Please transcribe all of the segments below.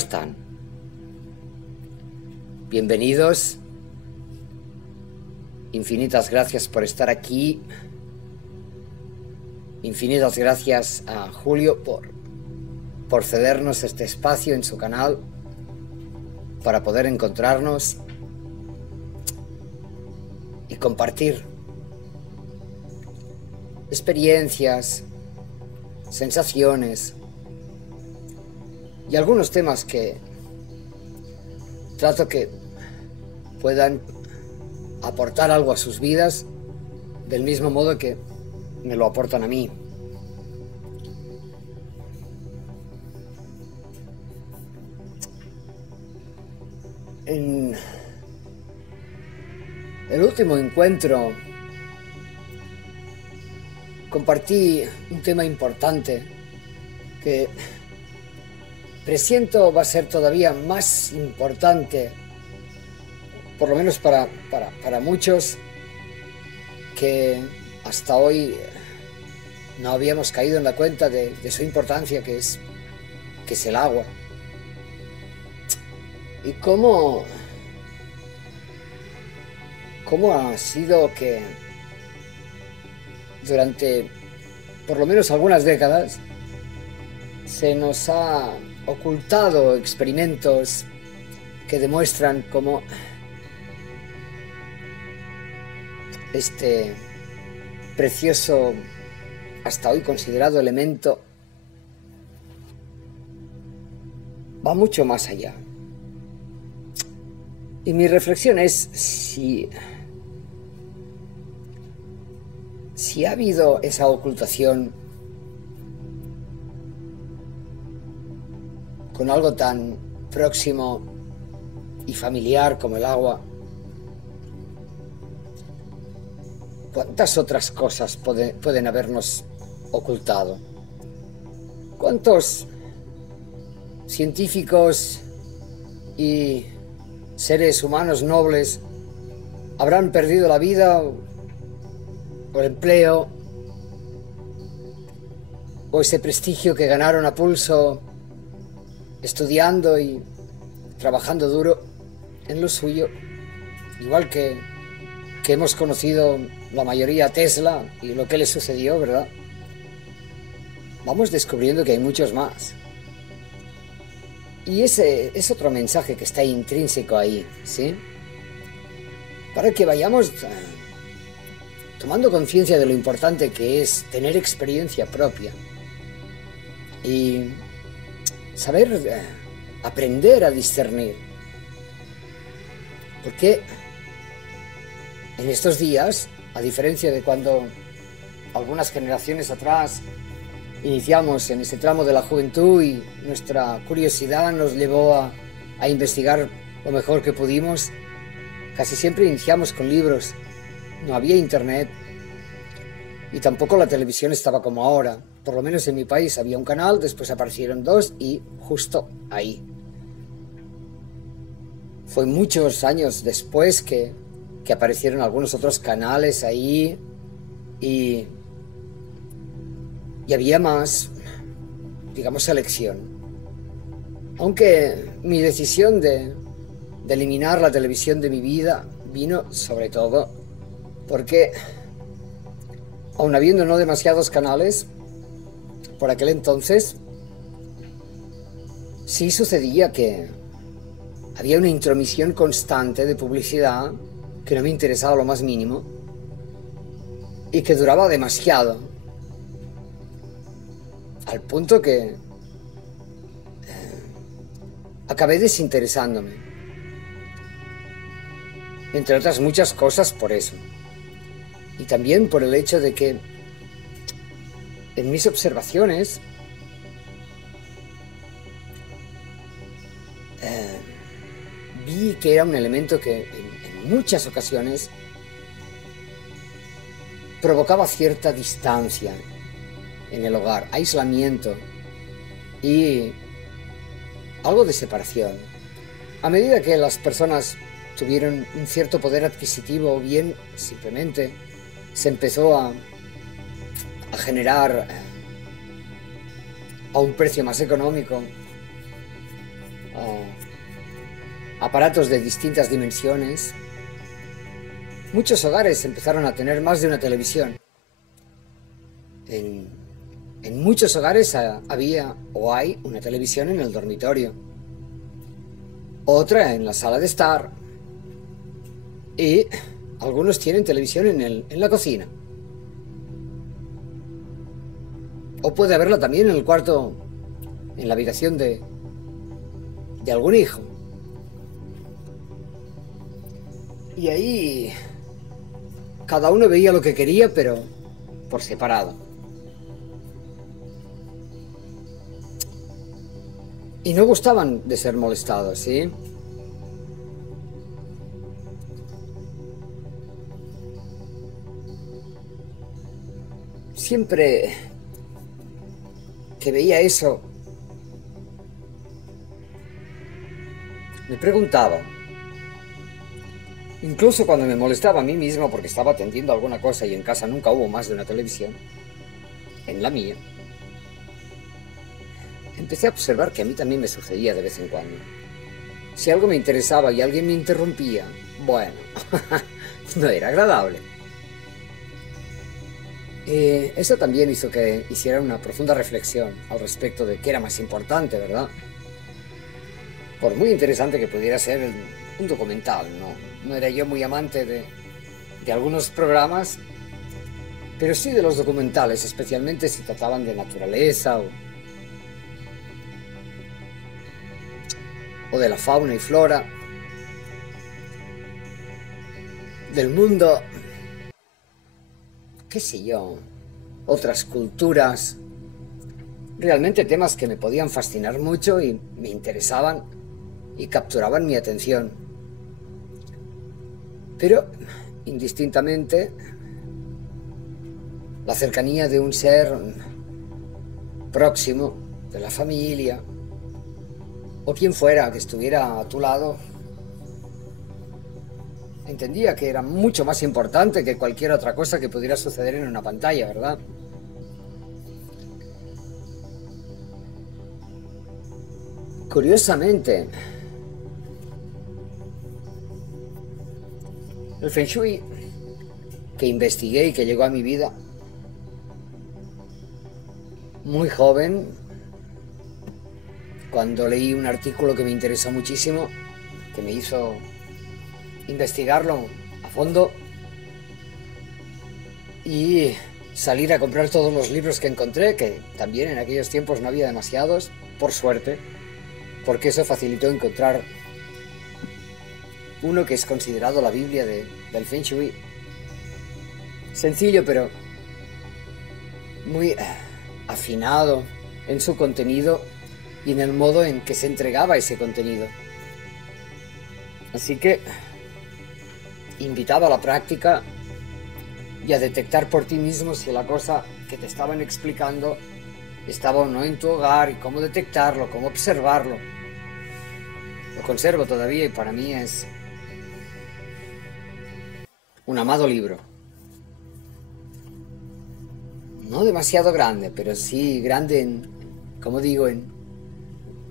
están? Bienvenidos. Infinitas gracias por estar aquí. Infinitas gracias a Julio por cedernos este espacio en su canal para poder encontrarnos y compartir experiencias, sensaciones y algunos temas que trato que puedan aportar algo a sus vidas del mismo modo que me lo aportan a mí. En el último encuentro compartí un tema importante que presiento va a ser todavía más importante, por lo menos para muchos que hasta hoy no habíamos caído en la cuenta de su importancia, que es el agua. Y cómo ha sido que durante por lo menos algunas décadas se nos ha ocultado experimentos que demuestran cómo este precioso, hasta hoy considerado elemento, va mucho más allá. Y mi reflexión es si ha habido esa ocultación con algo tan próximo y familiar como el agua, ¿cuántas otras cosas pueden habernos ocultado? ¿Cuántos científicos y seres humanos nobles habrán perdido la vida o el empleo o ese prestigio que ganaron a pulso estudiando y trabajando duro en lo suyo, igual que hemos conocido la mayoría a Tesla y lo que le sucedió, ¿verdad? Vamos descubriendo que hay muchos más. Y ese es otro mensaje que está intrínseco ahí, ¿sí? Para que vayamos tomando conciencia de lo importante que es tener experiencia propia y saber aprender a discernir. Porque en estos días, a diferencia de cuando algunas generaciones atrás iniciamos en ese tramo de la juventud y nuestra curiosidad nos llevó a investigar lo mejor que pudimos, casi siempre iniciamos con libros. No había internet y tampoco la televisión estaba como ahora. Por lo menos en mi país había un canal, después aparecieron dos y justo ahí. Fue muchos años después que aparecieron algunos otros canales ahí y había más, digamos, selección. Aunque mi decisión de eliminar la televisión de mi vida vino sobre todo porque, aun habiendo no demasiados canales, por aquel entonces sí sucedía que había una intromisión constante de publicidad que no me interesaba lo más mínimo y que duraba demasiado, al punto que acabé desinteresándome, entre otras muchas cosas por eso, y también por el hecho de que en mis observaciones vi que era un elemento que en muchas ocasiones provocaba cierta distancia en el hogar, aislamiento y algo de separación. A medida que las personas tuvieron un cierto poder adquisitivo o bien simplemente se empezó a generar a un precio más económico aparatos de distintas dimensiones, muchos hogares empezaron a tener más de una televisión. En muchos hogares había o hay una televisión en el dormitorio, otra en la sala de estar, y algunos tienen televisión en la cocina. O puede haberla también en el cuarto, en la habitación de algún hijo. Y ahí cada uno veía lo que quería, pero por separado. Y no gustaban de ser molestados, ¿sí? Siempre que veía eso, me preguntaba, incluso cuando me molestaba a mí mismo porque estaba atendiendo alguna cosa y en casa nunca hubo más de una televisión, en la mía, empecé a observar que a mí también me sucedía de vez en cuando. Si algo me interesaba y alguien me interrumpía, bueno, no era agradable. Eso también hizo que hiciera una profunda reflexión al respecto de qué era más importante, ¿verdad? Por muy interesante que pudiera ser un documental, no era yo muy amante de algunos programas, pero sí de los documentales, especialmente si trataban de naturaleza o de la fauna y flora del mundo, qué sé yo, otras culturas, realmente temas que me podían fascinar mucho y me interesaban y capturaban mi atención. Pero, indistintamente, la cercanía de un ser próximo, de la familia, o quien fuera que estuviera a tu lado, entendía que era mucho más importante que cualquier otra cosa que pudiera suceder en una pantalla, ¿verdad? Curiosamente, el Feng Shui que investigué y que llegó a mi vida muy joven, cuando leí un artículo que me interesó muchísimo, que me hizo investigarlo a fondo y salir a comprar todos los libros que encontré, que también en aquellos tiempos no había demasiados, por suerte, porque eso facilitó encontrar uno que es considerado la Biblia del Feng Shui. Sencillo, pero muy afinado en su contenido y en el modo en que se entregaba ese contenido. Así que invitaba a la práctica y a detectar por ti mismo si la cosa que te estaban explicando estaba o no en tu hogar, y cómo detectarlo, cómo observarlo. Lo conservo todavía y para mí es un amado libro. No demasiado grande, pero sí grande como digo, en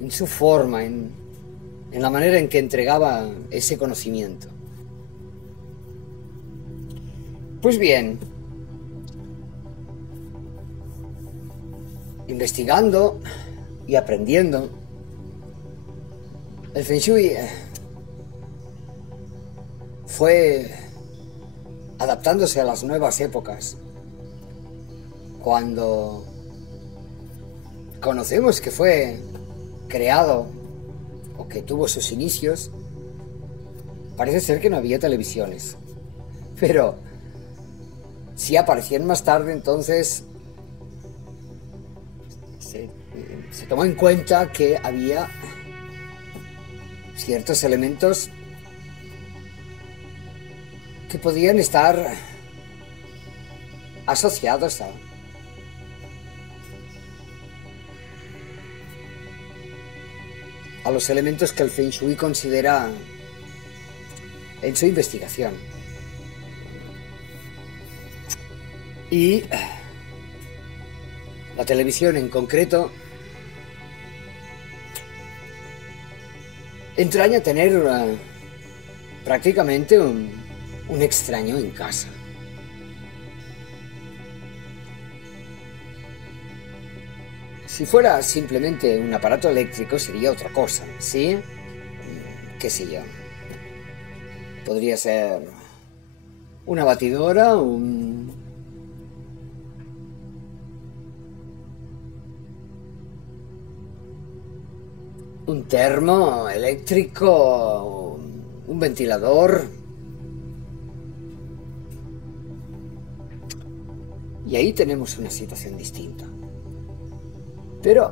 su forma, en la manera en que entregaba ese conocimiento. Pues bien, investigando y aprendiendo, el Feng Shui fue adaptándose a las nuevas épocas. Cuando conocemos que fue creado o que tuvo sus inicios, parece ser que no había televisiones, pero si aparecían más tarde, entonces se tomó en cuenta que había ciertos elementos que podían estar asociados a los elementos que el Feng Shui considera en su investigación. Y la televisión en concreto entraña tener prácticamente un extraño en casa. Si fuera simplemente un aparato eléctrico sería otra cosa, ¿sí? ¿Qué sé yo? Podría ser una batidora, un termo eléctrico, un ventilador. Y ahí tenemos una situación distinta. Pero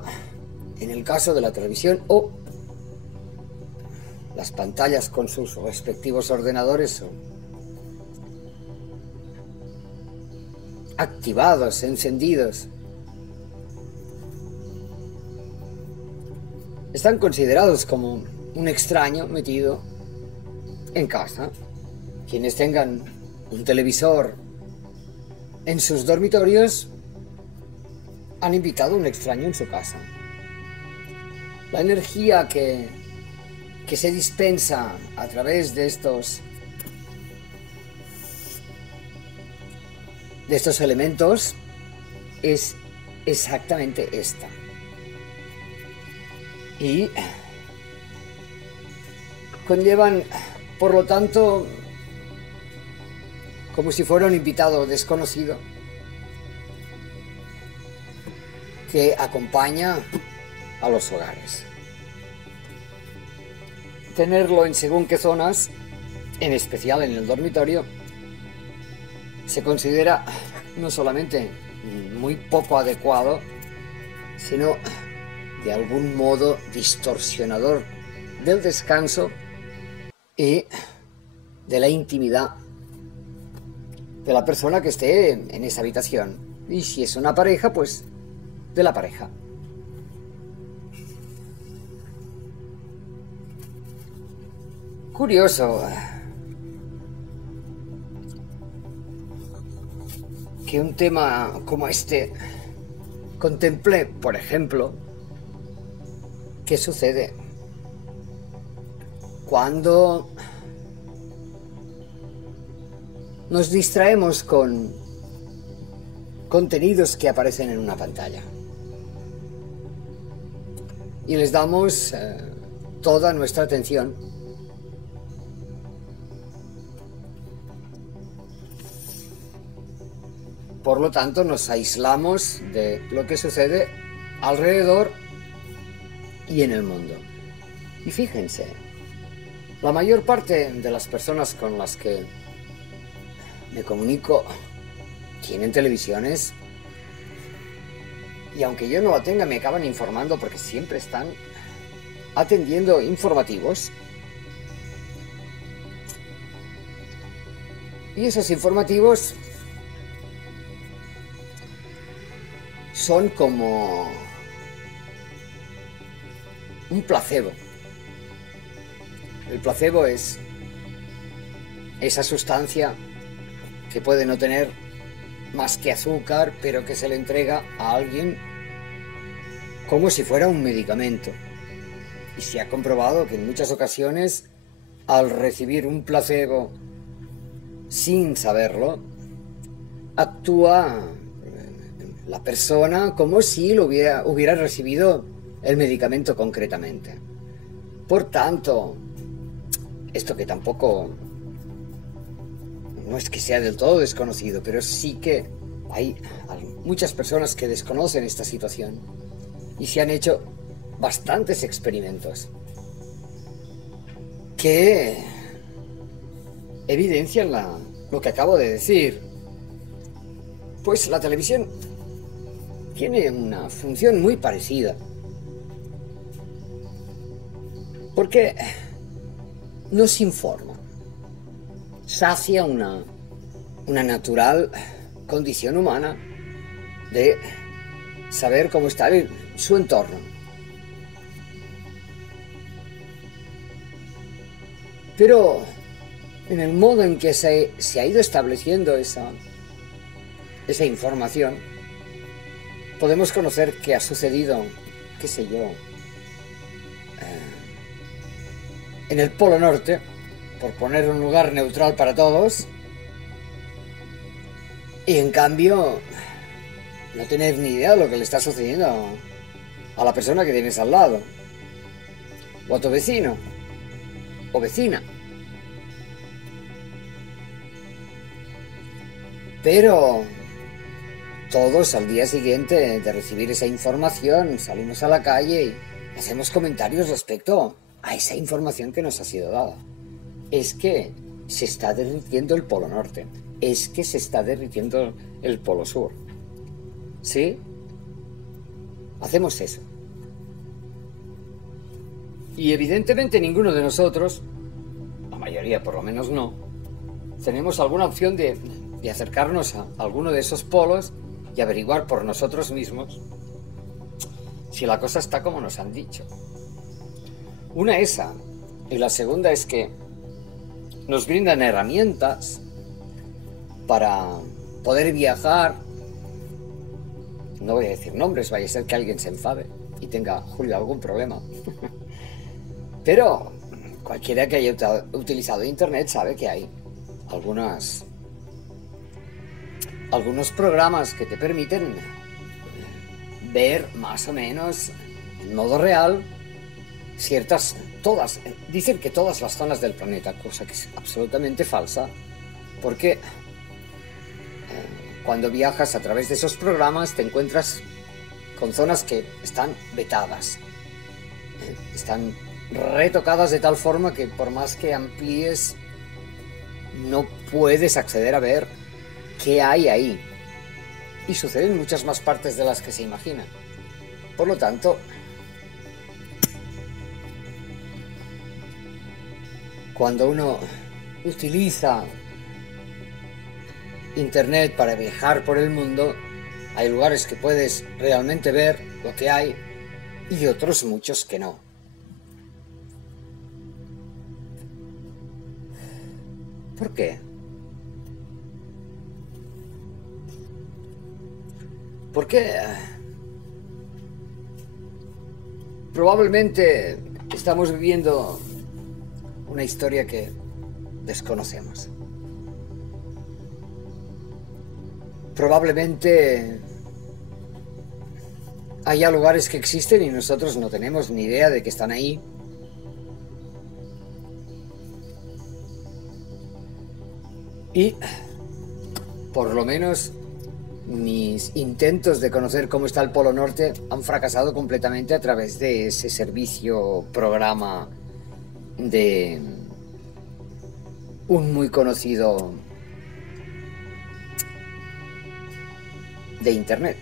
en el caso de la televisión o las pantallas con sus respectivos ordenadores son activados, encendidos. Están considerados como un extraño metido en casa. Quienes tengan un televisor en sus dormitorios han invitado a un extraño en su casa. La energía que se dispensa a través de estos elementos es exactamente esta. Y conllevan, por lo tanto, como si fuera un invitado desconocido que acompaña a los hogares. Tenerlo en según qué zonas, en especial en el dormitorio, se considera no solamente muy poco adecuado, sino de algún modo distorsionador del descanso y de la intimidad de la persona que esté en esa habitación. Y si es una pareja, pues de la pareja. Curioso que un tema como este contemple, por ejemplo, qué sucede cuando nos distraemos con contenidos que aparecen en una pantalla y les damos toda nuestra atención. Por lo tanto, nos aislamos de lo que sucede alrededor y en el mundo. Y fíjense, la mayor parte de las personas con las que me comunico tienen televisiones y aunque yo no la tenga me acaban informando porque siempre están atendiendo informativos. Y esos informativos son como un placebo. El placebo es esa sustancia que puede no tener más que azúcar, pero que se le entrega a alguien como si fuera un medicamento. Y se ha comprobado que en muchas ocasiones, al recibir un placebo sin saberlo, actúa la persona como si lo hubiera recibido el medicamento concretamente. Por tanto, esto que tampoco no es que sea del todo desconocido, pero sí que hay muchas personas que desconocen esta situación y se han hecho bastantes experimentos que evidencian lo que acabo de decir. Pues la televisión tiene una función muy parecida, porque nos informa, sacia una natural condición humana de saber cómo está su entorno. Pero en el modo en que se ha ido estableciendo esa información, podemos conocer qué ha sucedido, qué sé yo, en el Polo Norte, por poner un lugar neutral para todos, y en cambio no tener ni idea de lo que le está sucediendo a la persona que tienes al lado, o a tu vecino, o vecina. Pero todos al día siguiente de recibir esa información salimos a la calle y hacemos comentarios respecto a esa información que nos ha sido dada. Es que se está derritiendo el Polo Norte, es que se está derritiendo el Polo Sur. ¿Sí? Hacemos eso. Y evidentemente ninguno de nosotros, la mayoría por lo menos no, tenemos alguna opción de acercarnos a alguno de esos polos y averiguar por nosotros mismos si la cosa está como nos han dicho. Una esa, y la segunda es que nos brindan herramientas para poder viajar. No voy a decir nombres, vaya a ser que alguien se enfade y tenga, Julio, algún problema. Pero cualquiera que haya utilizado internet sabe que hay algunos programas que te permiten ver más o menos en modo real dicen que todas las zonas del planeta, cosa que es absolutamente falsa, porque cuando viajas a través de esos programas te encuentras con zonas que están vetadas, están retocadas de tal forma que por más que amplíes no puedes acceder a ver qué hay ahí. Y suceden en muchas más partes de las que se imaginan. Por lo tanto, cuando uno utiliza internet para viajar por el mundo, hay lugares que puedes realmente ver lo que hay y otros muchos que no. ¿Por qué? Porque probablemente estamos viviendo una historia que desconocemos. Probablemente haya lugares que existen y nosotros no tenemos ni idea de que están ahí. Y por lo menos mis intentos de conocer cómo está el Polo Norte han fracasado completamente a través de ese programa de un muy conocido de internet.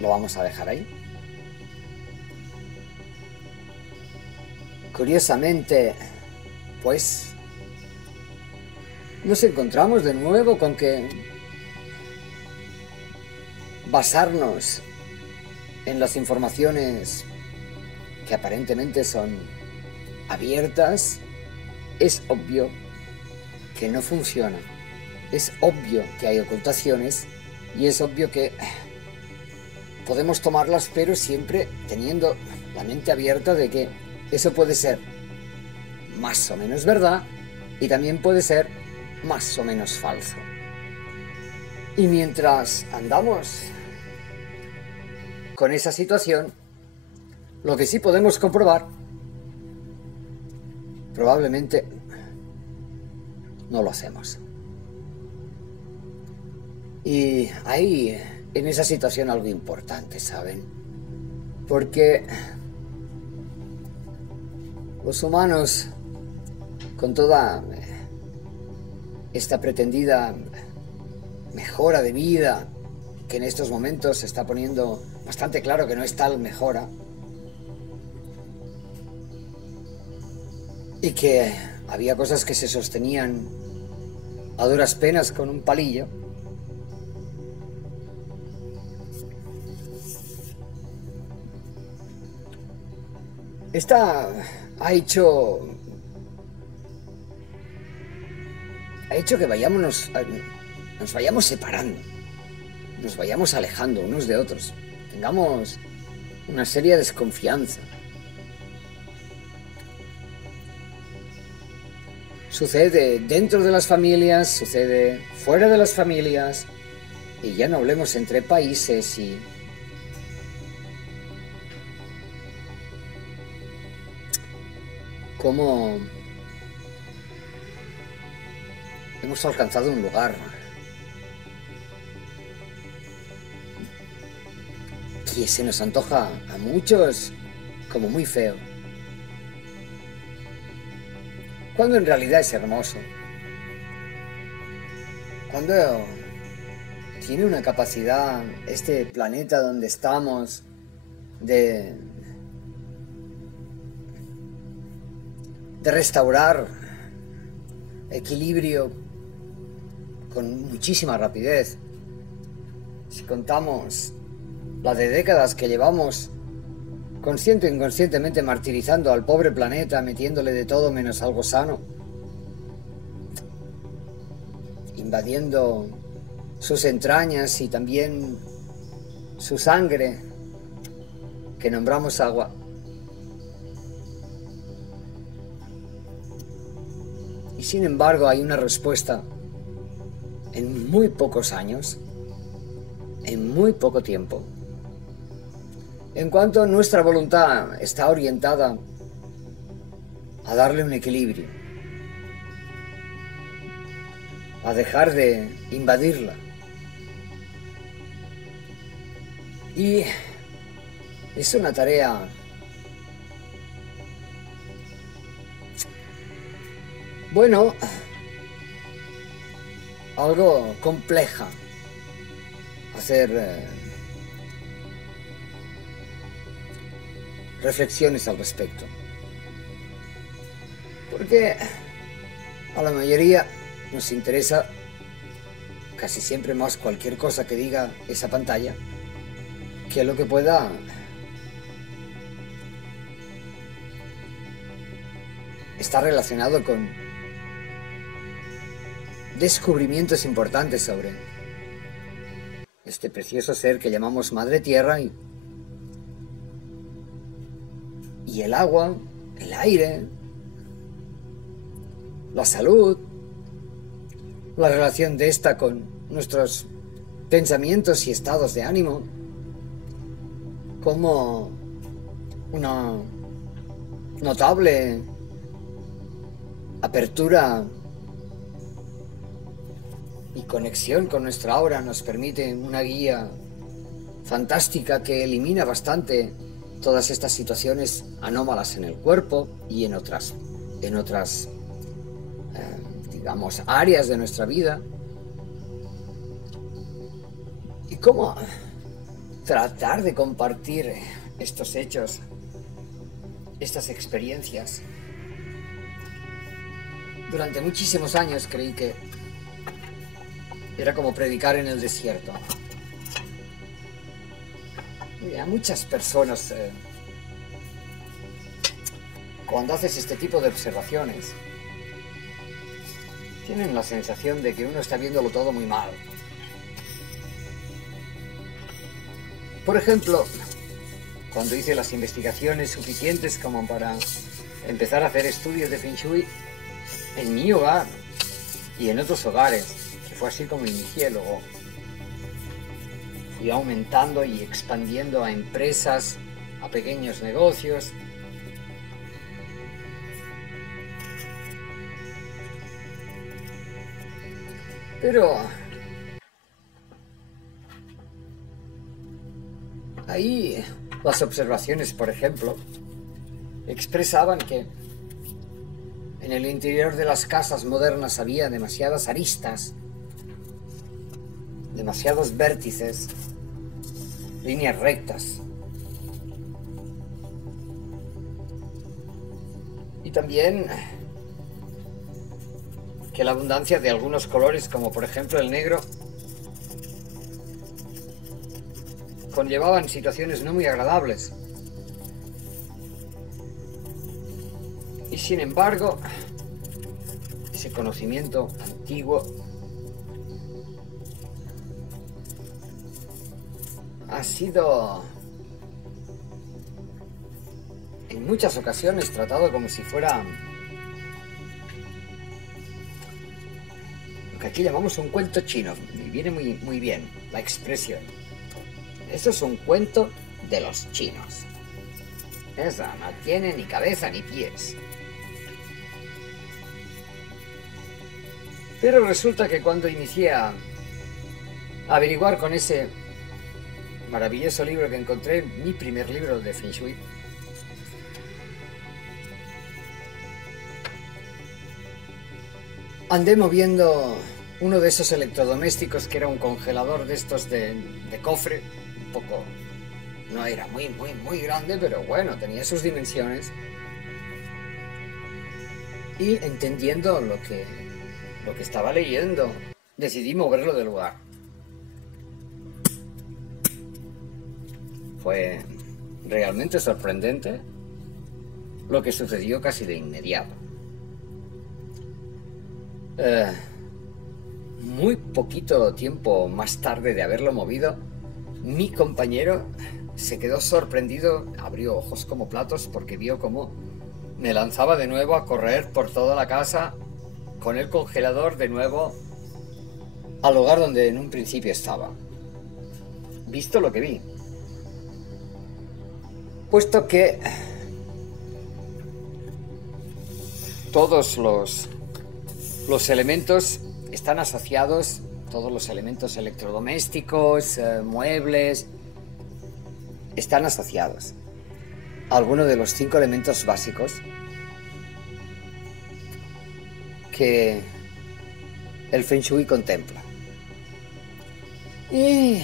Lo vamos a dejar ahí. Curiosamente, pues nos encontramos de nuevo con que basarnos en las informaciones que aparentemente son abiertas es obvio que no funciona. Es obvio que hay ocultaciones y es obvio que podemos tomarlas, pero siempre teniendo la mente abierta de que eso puede ser más o menos verdad y también puede ser más o menos falso. Y mientras andamos con esa situación, lo que sí podemos comprobar, probablemente no lo hacemos. Y hay en esa situación algo importante, ¿saben? Porque los humanos, con toda esta pretendida mejora de vida, que en estos momentos se está poniendo bastante claro que no es tal mejora, y que había cosas que se sostenían a duras penas con un palillo, esta ha hecho que nos vayamos separando, nos vayamos alejando unos de otros, tengamos una seria desconfianza. Sucede dentro de las familias, sucede fuera de las familias, y ya no hablemos entre países y... cómo hemos alcanzado un lugar que se nos antoja a muchos como muy feo, cuando en realidad es hermoso, cuando tiene una capacidad este planeta donde estamos de restaurar equilibrio con muchísima rapidez. Si contamos la de décadas que llevamos consciente o inconscientemente martirizando al pobre planeta, metiéndole de todo menos algo sano, invadiendo sus entrañas y también su sangre, que nombramos agua. Y sin embargo hay una respuesta en muy pocos años, en muy poco tiempo, en cuanto nuestra voluntad está orientada a darle un equilibrio, a dejar de invadirla. Y es una tarea algo compleja hacer reflexiones al respecto, porque a la mayoría nos interesa casi siempre más cualquier cosa que diga esa pantalla que lo que pueda estar relacionado con descubrimientos importantes sobre este precioso ser que llamamos Madre Tierra y el agua, el aire, la salud, la relación de esta con nuestros pensamientos y estados de ánimo, como una notable apertura y conexión con nuestra aura nos permite una guía fantástica que elimina bastante todas estas situaciones anómalas en el cuerpo y en otras digamos, áreas de nuestra vida. Y cómo tratar de compartir estos hechos, estas experiencias. Durante muchísimos años creí que era como predicar en el desierto. Y a muchas personas, cuando haces este tipo de observaciones, tienen la sensación de que uno está viéndolo todo muy mal. Por ejemplo, cuando hice las investigaciones suficientes como para empezar a hacer estudios de Feng Shui en mi hogar y en otros hogares, que fue así como inicié, luego fui aumentando y expandiendo a empresas, a pequeños negocios. Pero ahí las observaciones, por ejemplo, expresaban que en el interior de las casas modernas había demasiadas aristas, demasiados vértices, líneas rectas. Y también que la abundancia de algunos colores, como por ejemplo el negro, conllevaban situaciones no muy agradables. Y sin embargo, ese conocimiento antiguo ha sido en muchas ocasiones tratado como si fuera que aquí llamamos un cuento chino. Me viene muy bien la expresión. Esto es un cuento de los chinos. Esa no tiene ni cabeza ni pies. Pero resulta que cuando inicié a averiguar con ese maravilloso libro que encontré, mi primer libro de Feng Shui, andé moviendo uno de esos electrodomésticos que era un congelador de estos de cofre, un poco, no era muy grande, pero bueno, tenía sus dimensiones. Y entendiendo lo que estaba leyendo, decidí moverlo del lugar. Fue realmente sorprendente lo que sucedió casi de inmediato. Muy poquito tiempo más tarde de haberlo movido, mi compañero se quedó sorprendido, abrió ojos como platos porque vio cómo me lanzaba de nuevo a correr por toda la casa con el congelador de nuevo al lugar donde en un principio estaba. Visto lo que vi, puesto que todos los elementos están asociados, todos los elementos electrodomésticos, muebles, están asociados a alguno de los 5 elementos básicos que el Feng Shui contempla. Y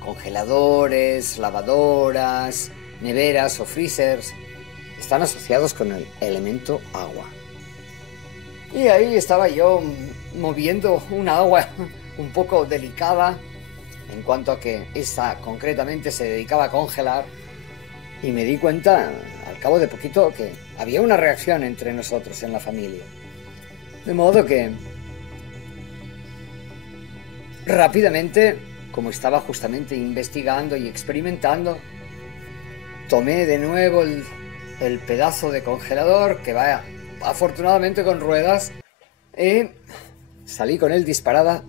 congeladores, lavadoras, neveras o freezers están asociados con el elemento agua. Y ahí estaba yo moviendo una agua un poco delicada en cuanto a que esta concretamente se dedicaba a congelar, y me di cuenta al cabo de poquito que había una reacción entre nosotros en la familia. De modo que rápidamente, como estaba justamente investigando y experimentando, tomé de nuevo el pedazo de congelador que va afortunadamente con ruedas y salí con él disparada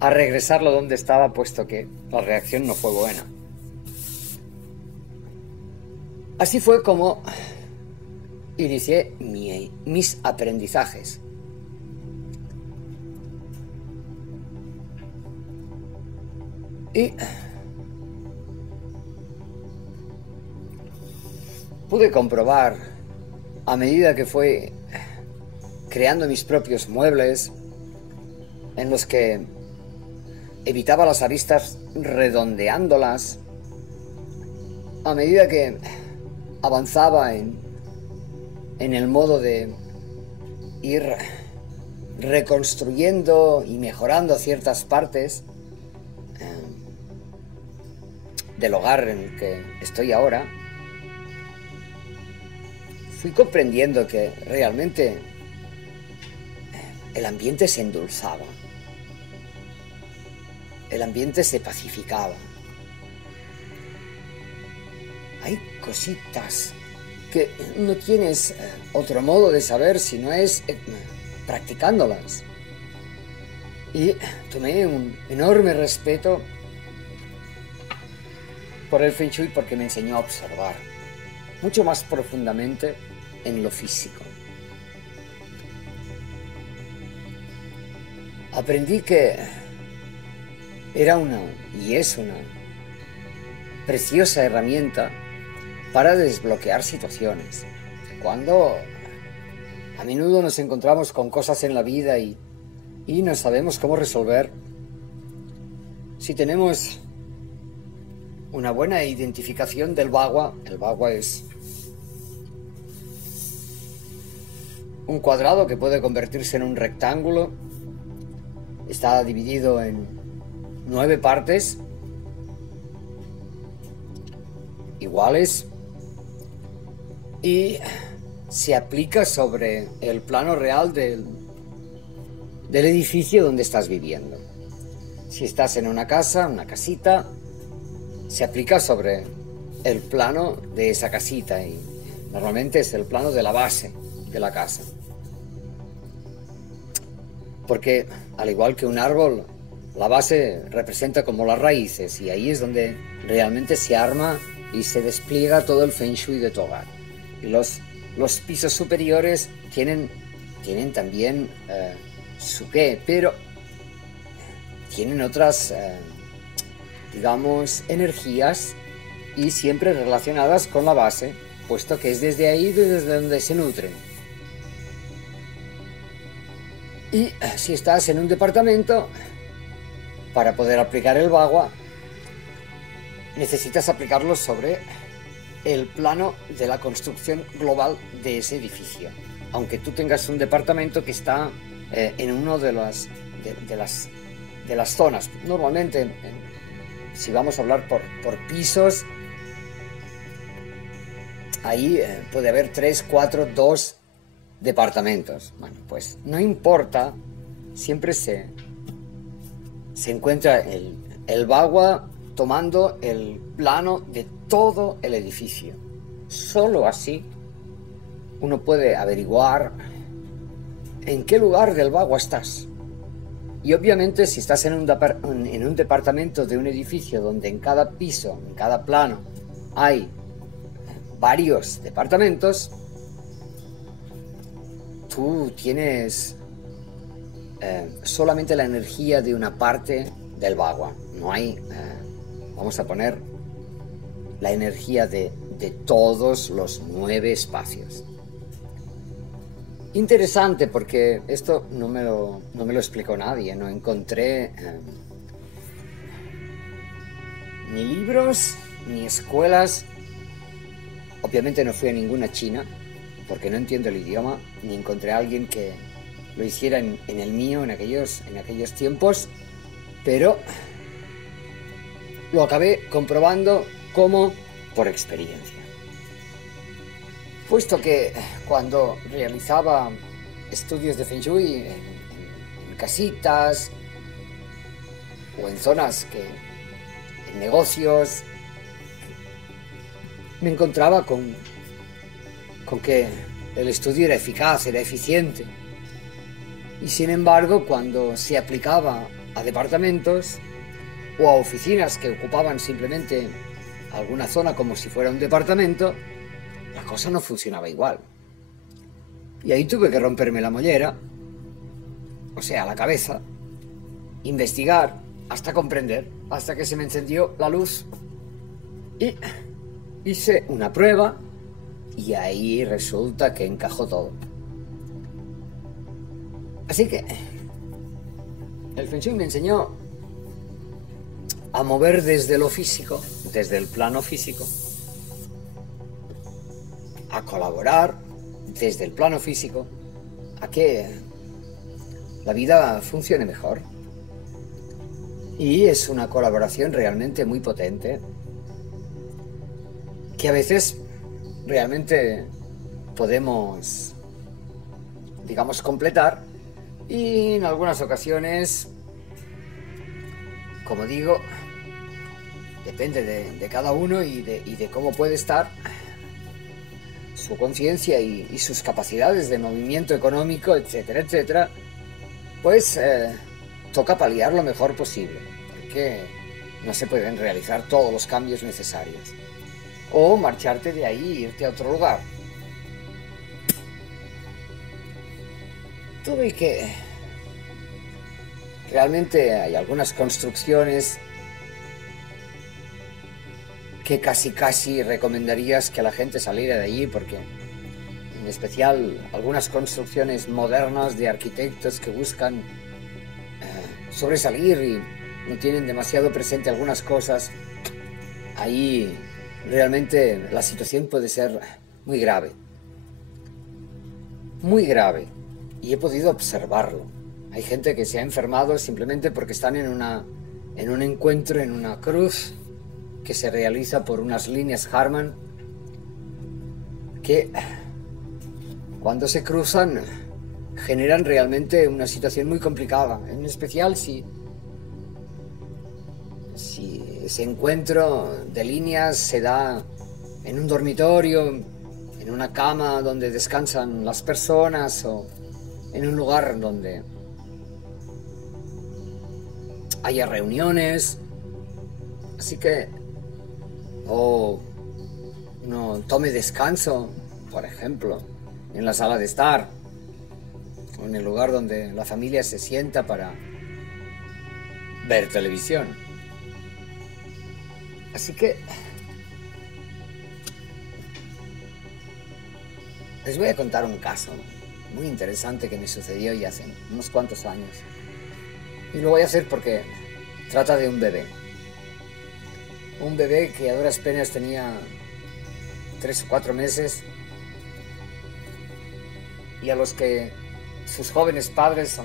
a regresarlo donde estaba, puesto que la reacción no fue buena. Así fue como inicié mis aprendizajes. Y pude comprobar, a medida que fue creando mis propios muebles, en los que evitaba las aristas redondeándolas, a medida que avanzaba en el modo de ir reconstruyendo y mejorando ciertas partes del hogar en el que estoy ahora, fui comprendiendo que realmente el ambiente se endulzaba, el ambiente se pacificaba. Hay cositas que no tienes otro modo de saber si no es practicándolas. Y tomé un enorme respeto por el Feng Shui porque me enseñó a observar mucho más profundamente en lo físico. Aprendí que era y es una preciosa herramienta para desbloquear situaciones. Cuando a menudo nos encontramos con cosas en la vida y no sabemos cómo resolver, si tenemos una buena identificación del bagua, el bagua es un cuadrado que puede convertirse en un rectángulo, está dividido en 9 partes iguales y se aplica sobre el plano real del edificio donde estás viviendo. Si estás en una casa, una casita, se aplica sobre el plano de esa casita y normalmente es el plano de la base de la casa. porque al igual que un árbol, la base representa como las raíces, y ahí es donde realmente se arma y se despliega todo el Feng Shui de tu hogar. Y los pisos superiores tienen también su qué, pero tienen otras, digamos, energías, y siempre relacionadas con la base, puesto que es desde ahí desde donde se nutren. Y si estás en un departamento, para poder aplicar el Bagua, necesitas aplicarlo sobre el plano de la construcción global de ese edificio. Aunque tú tengas un departamento que está en uno de las zonas. Normalmente, si vamos a hablar por pisos, ahí puede haber 3, 4, 2 departamentos. Bueno, pues no importa, siempre se encuentra el Bagua tomando el plano de todo el edificio. Solo así uno puede averiguar en qué lugar del Bagua estás. Y obviamente si estás en un departamento de un edificio donde en cada piso, en cada plano, hay varios departamentos, tú tienes solamente la energía de una parte del Bagua. No hay, vamos a poner, la energía de todos los 9 espacios. Interesante, porque esto no me lo explicó nadie. No encontré ni libros ni escuelas. Obviamente no fui a ninguna china, porque no entiendo el idioma, ni encontré a alguien que lo hiciera en el mío en aquellos tiempos, pero lo acabé comprobando como por experiencia. Puesto que cuando realizaba estudios de Feng Shui en casitas o en zonas en negocios, me encontraba con que el estudio era eficaz, era eficiente. Y sin embargo, cuando se aplicaba a departamentos o a oficinas que ocupaban simplemente alguna zona como si fuera un departamento, la cosa no funcionaba igual. Y ahí tuve que romperme la mollera, o sea, la cabeza, investigar hasta comprender, hasta que se me encendió la luz y hice una prueba y ahí resulta que encajó todo. Así que el Feng Shui me enseñó a mover desde lo físico, desde el plano físico, a colaborar desde el plano físico, a que la vida funcione mejor. Y es una colaboración realmente muy potente, que a veces realmente podemos, digamos, completar, y en algunas ocasiones, como digo, depende de cada uno y de cómo puede estar su conciencia y sus capacidades de movimiento económico, etcétera, etcétera, pues toca paliar lo mejor posible, porque no se pueden realizar todos los cambios necesarios. O marcharte de ahí e irte a otro lugar. Tuve que... Realmente hay algunas construcciones que casi recomendarías que la gente saliera de allí, porque en especial algunas construcciones modernas de arquitectos que buscan sobresalir y no tienen demasiado presente algunas cosas, ahí realmente la situación puede ser muy grave, y he podido observarlo. Hay gente que se ha enfermado simplemente porque están en un encuentro, en una cruz que se realiza por unas líneas Harman que cuando se cruzan generan realmente una situación muy complicada, en especial si ese encuentro de líneas se da en un dormitorio, en una cama donde descansan las personas, o en un lugar donde haya reuniones, así que o uno tome descanso, por ejemplo, en la sala de estar o en el lugar donde la familia se sienta para ver televisión. Así que les voy a contar un caso muy interesante que me sucedió ya hace unos cuantos años. Y lo voy a hacer porque trata de un bebé. Un bebé que a duras penas tenía 3 o 4 meses y a los que sus jóvenes padres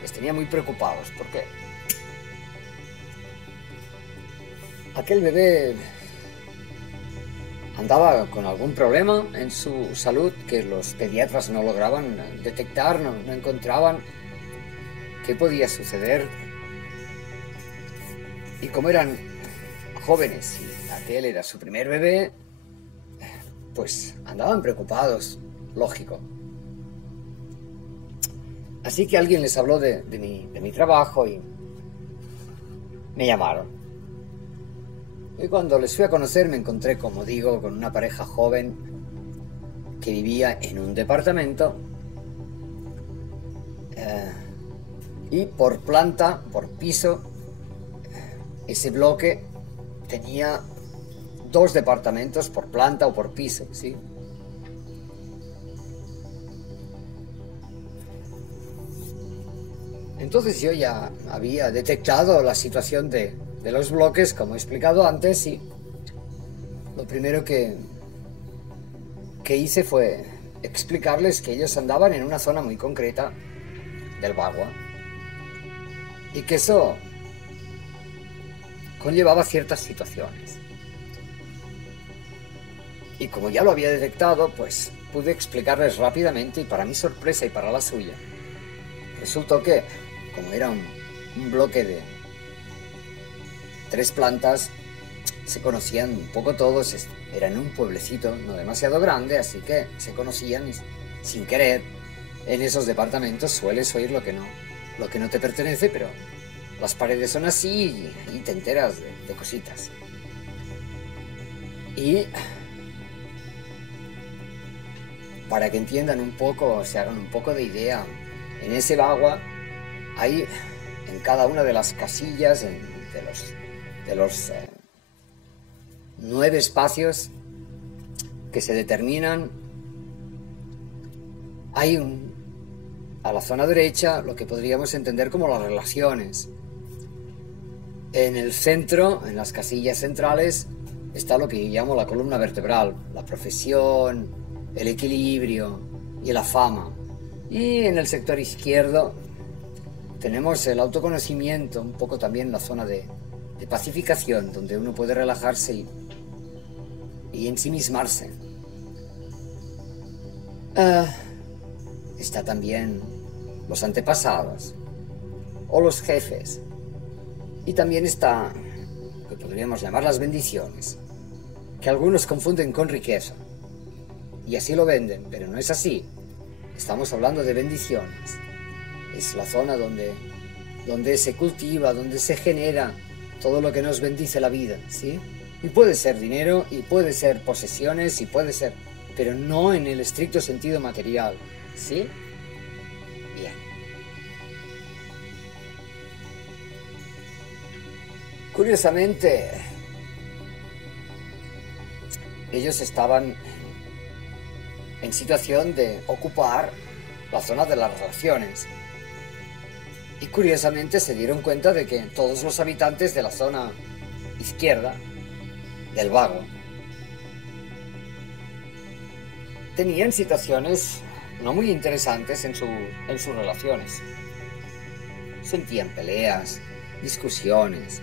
les tenían muy preocupados porque aquel bebé andaba con algún problema en su salud que los pediatras no lograban detectar, no encontraban qué podía suceder. Y como eran jóvenes y aquel era su primer bebé, pues andaban preocupados, lógico. Así que alguien les habló de mi trabajo y me llamaron. Y cuando les fui a conocer me encontré, como digo, con una pareja joven que vivía en un departamento y por planta, por piso, ese bloque tenía 2 departamentos por planta o por piso, ¿sí? Entonces yo ya había detectado la situación de los bloques, como he explicado antes, y lo primero que hice fue explicarles que ellos andaban en una zona muy concreta del Bagua y que eso conllevaba ciertas situaciones. Y como ya lo había detectado, pues pude explicarles rápidamente y para mi sorpresa y para la suya, resultó que, como era un bloque de 3 plantas, se conocían un poco todos, eran un pueblecito no demasiado grande, así que se conocían y sin querer en esos departamentos sueles oír lo que no te pertenece, pero las paredes son así y te enteras de cositas. Y para que entiendan un poco, se hagan un poco de idea, en ese Bagua hay en cada una de las casillas de los 9 espacios que se determinan, hay a la zona derecha lo que podríamos entender como las relaciones. En el centro, en las casillas centrales, está lo que yo llamo la columna vertebral, la profesión, el equilibrio y la fama. Y en el sector izquierdo tenemos el autoconocimiento, un poco también la zona de pacificación, donde uno puede relajarse y ensimismarse. Está también los antepasados o los jefes. Y también está lo que podríamos llamar las bendiciones, que algunos confunden con riqueza. Y así lo venden, pero no es así. Estamos hablando de bendiciones. Es la zona donde se cultiva, donde se genera todo lo que nos bendice la vida, ¿sí? Y puede ser dinero, y puede ser posesiones, y puede ser, pero no en el estricto sentido material, ¿sí? Bien. Curiosamente, ellos estaban en situación de ocupar la zona de las relaciones. Y curiosamente se dieron cuenta de que todos los habitantes de la zona izquierda del Bagua tenían situaciones no muy interesantes en sus relaciones. Sentían peleas, discusiones.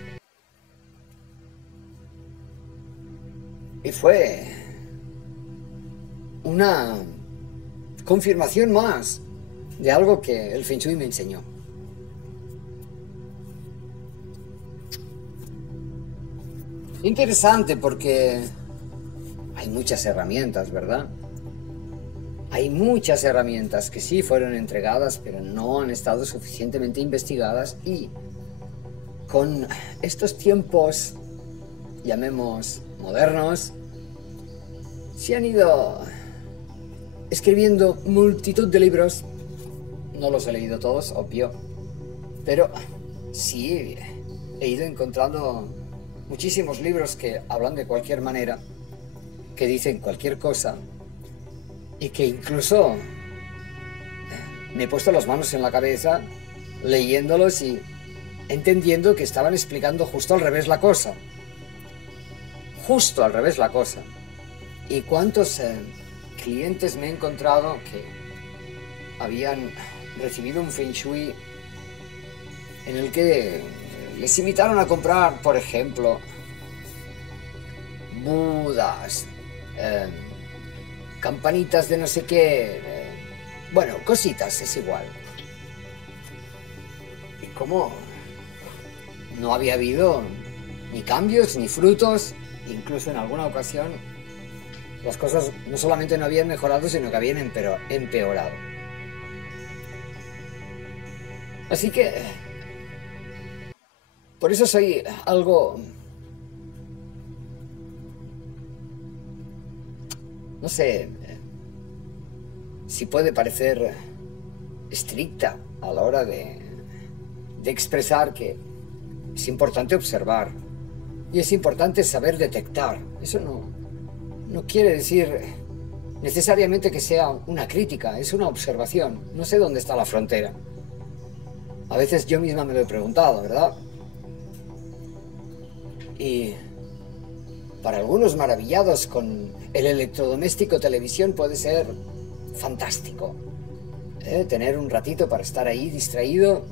Y fue una confirmación más de algo que el Feng Shui me enseñó. Interesante porque hay muchas herramientas, ¿verdad? Hay muchas herramientas que sí fueron entregadas, pero no han estado suficientemente investigadas y con estos tiempos, llamemos modernos, se han ido escribiendo multitud de libros. No los he leído todos, obvio, pero sí he ido encontrando muchísimos libros que hablan de cualquier manera, que dicen cualquier cosa, y que incluso me he puesto las manos en la cabeza leyéndolos y entendiendo que estaban explicando justo al revés la cosa. Justo al revés la cosa. ¿Y cuántos clientes me he encontrado que habían recibido un Feng Shui en el que les invitaron a comprar, por ejemplo, budas, campanitas de no sé qué, bueno, cositas, es igual. Y como no había habido ni cambios ni frutos, incluso en alguna ocasión las cosas no solamente no habían mejorado, sino que habían empeorado. Así que por eso soy algo, no sé si puede parecer estricta a la hora de expresar que es importante observar y es importante saber detectar. Eso no quiere decir necesariamente que sea una crítica, es una observación. No sé dónde está la frontera. A veces yo misma me lo he preguntado, ¿verdad? Y para algunos maravillados con el electrodoméstico televisión puede ser fantástico, tener un ratito para estar ahí distraído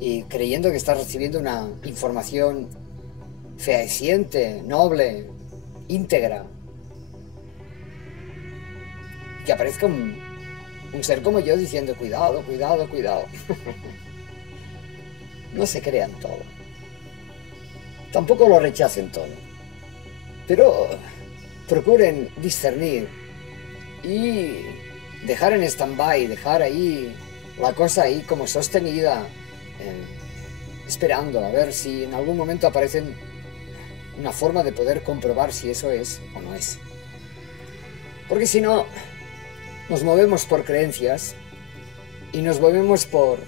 y creyendo que estás recibiendo una información fehaciente, noble, íntegra. Que aparezca un ser como yo diciendo cuidado, cuidado, cuidado. No se crean todo. Tampoco lo rechacen todo. Pero procuren discernir y dejar en stand-by, dejar ahí la cosa ahí como sostenida, esperando a ver si en algún momento aparece una forma de poder comprobar si eso es o no es. Porque si no, nos movemos por creencias y nos movemos por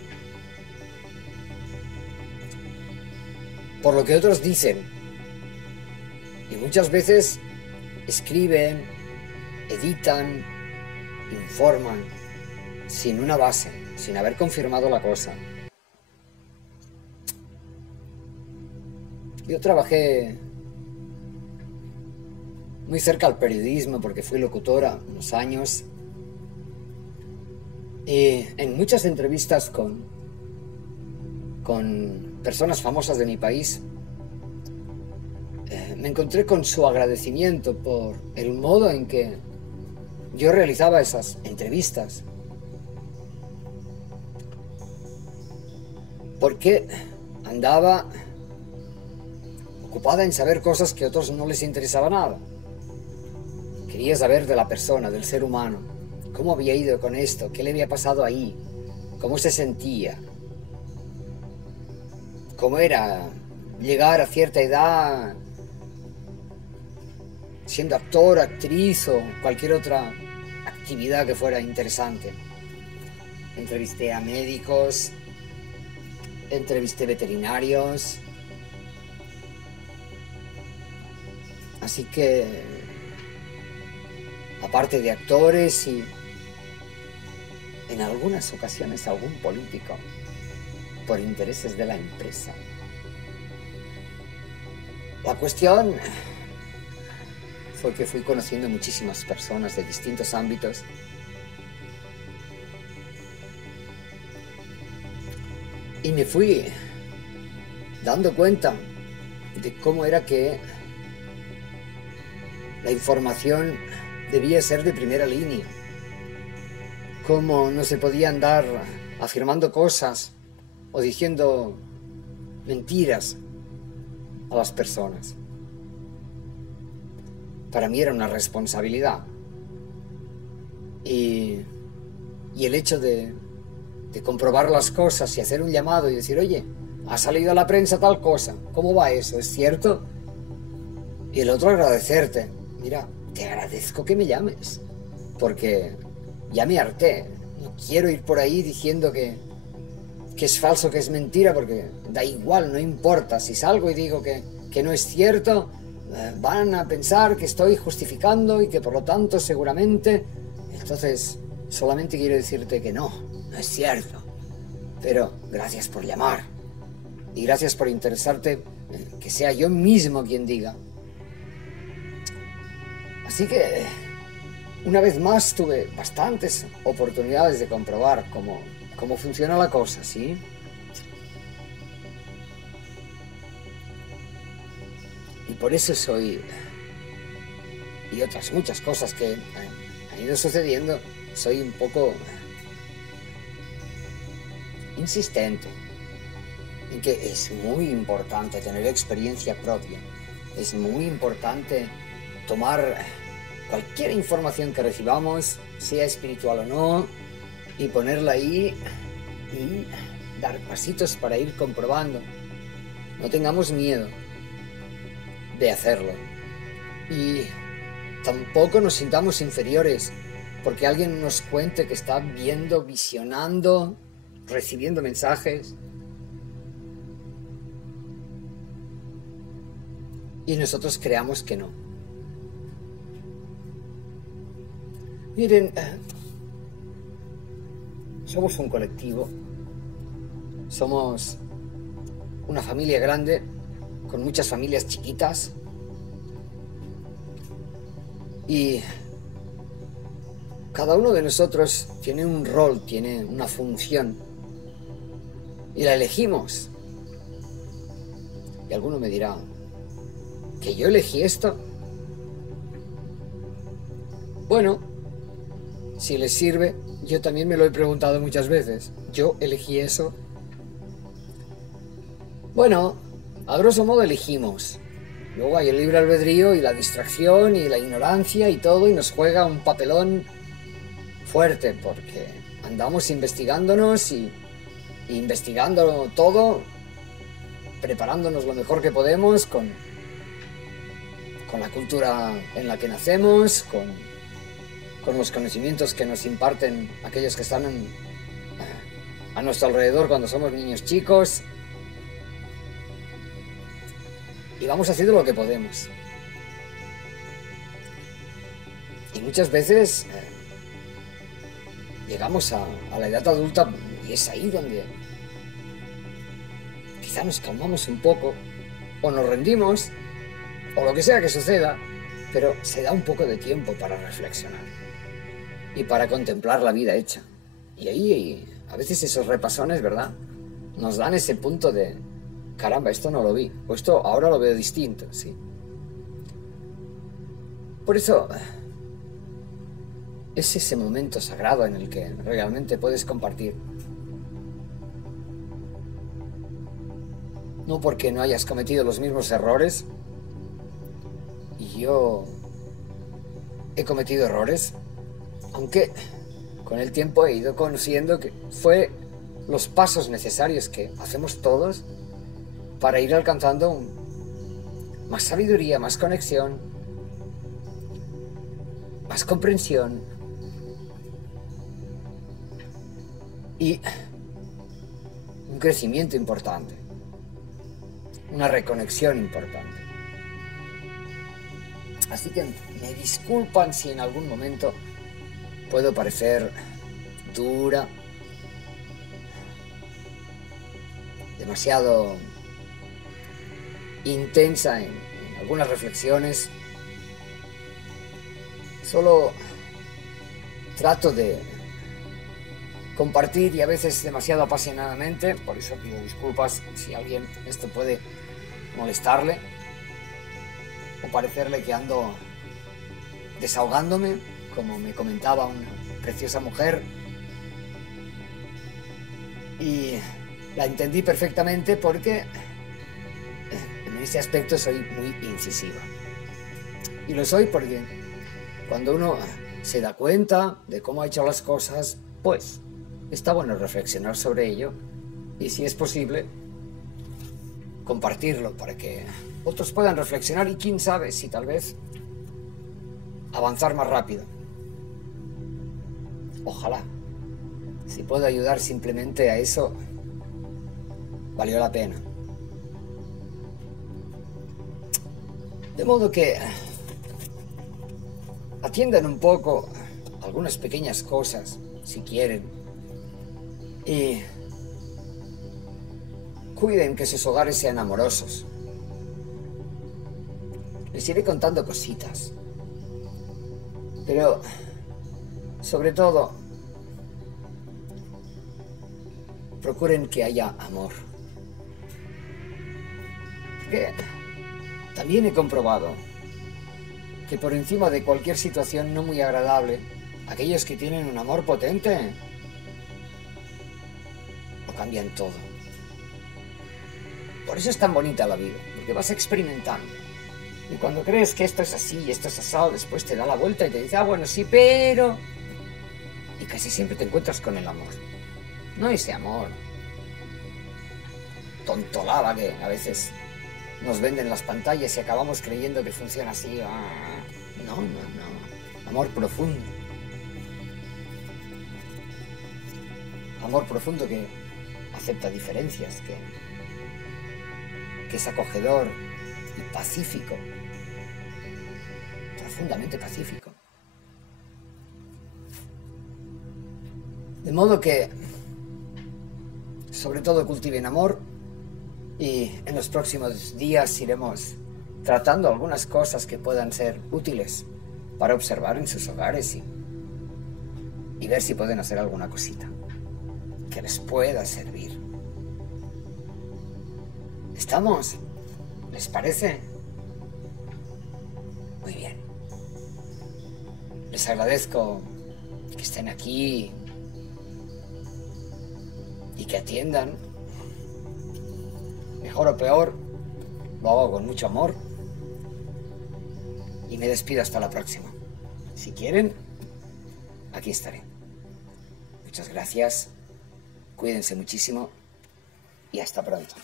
lo que otros dicen. Y muchas veces escriben, editan, informan, sin una base, sin haber confirmado la cosa. Yo trabajé muy cerca al periodismo porque fui locutora unos años. Y en muchas entrevistas con personas famosas de mi país, me encontré con su agradecimiento por el modo en que yo realizaba esas entrevistas. Porque andaba ocupada en saber cosas que a otros no les interesaba nada. Quería saber de la persona, del ser humano, cómo había ido con esto, qué le había pasado ahí, cómo se sentía, cómo era llegar a cierta edad siendo actor, actriz o cualquier otra actividad que fuera interesante. Entrevisté a médicos, entrevisté veterinarios. Así que, aparte de actores y en algunas ocasiones algún político, por intereses de la empresa. La cuestión fue que fui conociendo muchísimas personas de distintos ámbitos y me fui dando cuenta de cómo era que la información debía ser de primera línea, cómo no se podía andar afirmando cosas o diciendo mentiras a las personas. Para mí era una responsabilidad. Y el hecho de comprobar las cosas y hacer un llamado y decir, oye, ha salido a la prensa tal cosa, ¿cómo va eso? ¿Es cierto? Y el otro agradecerte, mira, te agradezco que me llames, porque ya me harté, no quiero ir por ahí diciendo que es falso, que es mentira, porque da igual, no importa, si salgo y digo que no es cierto, van a pensar que estoy justificando y que por lo tanto seguramente, entonces solamente quiero decirte que no es cierto, pero gracias por llamar y gracias por interesarte, que sea yo mismo quien diga. Así que una vez más tuve bastantes oportunidades de comprobar cómo funciona la cosa, ¿sí? Y por eso soy, y otras muchas cosas que han ido sucediendo, soy un poco insistente en que es muy importante tener experiencia propia. Es muy importante tomar cualquier información que recibamos, sea espiritual o no, y ponerla ahí y dar pasitos para ir comprobando. No tengamos miedo de hacerlo. Y tampoco nos sintamos inferiores porque alguien nos cuente que está viendo, visionando, recibiendo mensajes. Y nosotros creamos que no. Miren, somos un colectivo, somos una familia grande con muchas familias chiquitas y cada uno de nosotros tiene un rol, tiene una función y la elegimos. Y alguno me dirá, ¿que yo elegí esto? Bueno, si les sirve, yo también me lo he preguntado muchas veces. ¿Yo elegí eso? Bueno, a grosso modo elegimos. Luego hay el libre albedrío y la distracción y la ignorancia y todo, y nos juega un papelón fuerte porque andamos investigándonos y investigando todo, preparándonos lo mejor que podemos con la cultura en la que nacemos, con los conocimientos que nos imparten aquellos que están a nuestro alrededor cuando somos niños chicos. Y vamos haciendo lo que podemos. Y muchas veces llegamos a la edad adulta y es ahí donde quizá nos calmamos un poco o nos rendimos o lo que sea que suceda, pero se da un poco de tiempo para reflexionar y para contemplar la vida hecha. Y ahí a veces esos repasones, ¿verdad?, nos dan ese punto de caramba, esto no lo vi, o esto ahora lo veo distinto, ¿sí? Por eso es ese momento sagrado en el que realmente puedes compartir. No porque no hayas cometido los mismos errores, y yo he cometido errores, aunque con el tiempo he ido conociendo que fue los pasos necesarios que hacemos todos para ir alcanzando más sabiduría, más conexión, más comprensión y un crecimiento importante, una reconexión importante. Así que me disculpan si en algún momento puedo parecer dura, demasiado intensa en algunas reflexiones. Solo trato de compartir y a veces demasiado apasionadamente, por eso pido disculpas si a alguien esto puede molestarle o parecerle que ando desahogándome, como me comentaba una preciosa mujer, y la entendí perfectamente porque en ese aspecto soy muy incisiva. Y lo soy porque cuando uno se da cuenta de cómo ha hecho las cosas, pues está bueno reflexionar sobre ello y, si es posible, compartirlo para que otros puedan reflexionar y quién sabe si tal vez avanzar más rápido. Ojalá. Si puedo ayudar simplemente a eso, valió la pena. De modo que atiendan un poco algunas pequeñas cosas, si quieren, y cuiden que sus hogares sean amorosos. Les iré contando cositas, pero sobre todo, procuren que haya amor. Porque también he comprobado que por encima de cualquier situación no muy agradable, aquellos que tienen un amor potente lo cambian todo. Por eso es tan bonita la vida, porque vas experimentando. Y cuando crees que esto es así y esto es asado, después te da la vuelta y te dice, ah, bueno, sí, pero... Y casi siempre te encuentras con el amor. No ese amor tontolada que a veces nos venden las pantallas y acabamos creyendo que funciona así. Ah, no. Amor profundo. Amor profundo que acepta diferencias, que es acogedor y pacífico. Profundamente pacífico. De modo que, sobre todo, cultiven amor y en los próximos días iremos tratando algunas cosas que puedan ser útiles para observar en sus hogares y ver si pueden hacer alguna cosita que les pueda servir. ¿Estamos? ¿Les parece? Muy bien. Les agradezco que estén aquí y que atiendan. Mejor o peor, lo hago con mucho amor. Y me despido hasta la próxima. Si quieren, aquí estaré. Muchas gracias. Cuídense muchísimo y hasta pronto.